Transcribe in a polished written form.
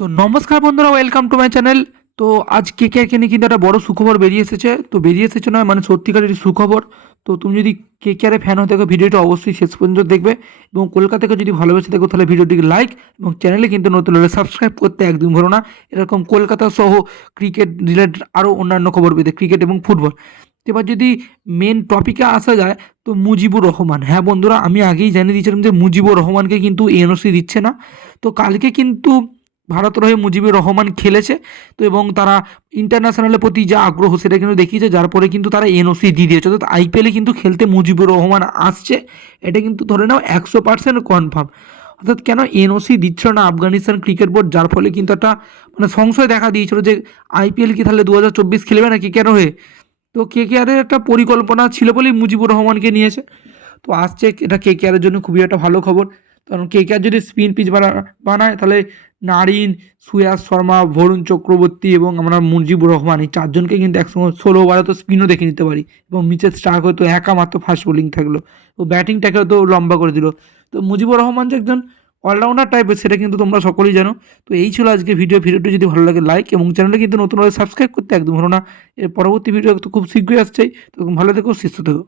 তো নমস্কার বন্ধুরা, ওয়েলকাম টু মাই চ্যানেল। তো আজ কেকেআরকে নিয়ে কিন্তু একটা বড় সুখবর বেরিয়ে এসেছে। তো বেরিয়ে এসেছে নয়, মানে সত্যিকারের সুখবর। তো তুমি যদি কেকেআরের ফ্যান হয়ে থাকো, ভিডিওটা অবশ্যই শেষ পর্যন্ত দেখবে। এবং কলকাতাকে যদি ভালোবেসে থাকো তাহলে ভিডিওটিকে লাইক এবং চ্যানেলে কিন্তু নতুন হলে সাবস্ক্রাইব করতে একদম ভুলো না। এরকম কলকাতা সহ ক্রিকেট রিলেটেড আরও অন্যান্য খবর পেতে, ক্রিকেট এবং ফুটবল। এবার যদি মেন টপিকে আসা যায়, তো মুজিবুর রহমান, হ্যাঁ বন্ধুরা, আমি আগেই জানিয়ে দিয়েছিলাম যে মুজিবুর রহমানকে কিন্তু এনওসি দিচ্ছে না। তো কালকে কিন্তু ভারতের হয়ে মুজিবুর রহমান খেলেছে। তো এবং তারা ইন্টারন্যাশনালের প্রতি যে আগ্রহ সেটা কিন্তু দেখিয়েছে, যার পরে কিন্তু তারা এনওসি দিয়ে দিয়েছে, অর্থাৎ আইপিএলে কিন্তু খেলতে মুজিবুর রহমান আসছে। এটা কিন্তু ধরে নাও 100% কনফার্ম। অর্থাৎ কেন এনওসি দিচ্ছিল না আফগানিস্তান ক্রিকেট বোর্ড, যার ফলে কিন্তু একটা মানে সংশয় দেখা দিয়েছিল যে আইপিএল কি তাহলে 2024 খেলবে না কেকেআর হয়ে। তো কেকেআরের একটা পরিকল্পনা ছিল বলেই মুজিবুর রহমানকে নিয়েছে। তো আসছে, এটা কেকেআরের জন্য খুবই একটা ভালো খবর। কারণ কেকেআর যদি স্পিন পিচ বানায় তাহলে নারিন, সুয়াস শর্মা, বরুণ চক্রবর্তী এবং আমরা মুজিবুর রহমান, এই চারজনকে কিন্তু একসঙ্গে 16 ওভারে তো স্পিনও দেখে নিতে পারি। এবং মিচেল স্টার্ক হয়তো একা মাত্র ফাস্ট বোলিং থাকলো, ও ব্যাটিংটাকেও তো লম্বা করে দিল। তো মুজিবুর রহমান যে একজন অলরাউন্ডার টাইপের, সেটা কিন্তু তোমরা সকলেই জানো। তো এই ছিল আজকে ভিডিওটি যদি ভালো লাগে লাইক এবং চ্যানেলে কিন্তু নতুনভাবে সাবস্ক্রাইব করতে একদম হলো না। এর পরবর্তী ভিডিও তো খুব শীঘ্রই আসছে। তো ভালো থেকো, সুস্থ থেকো।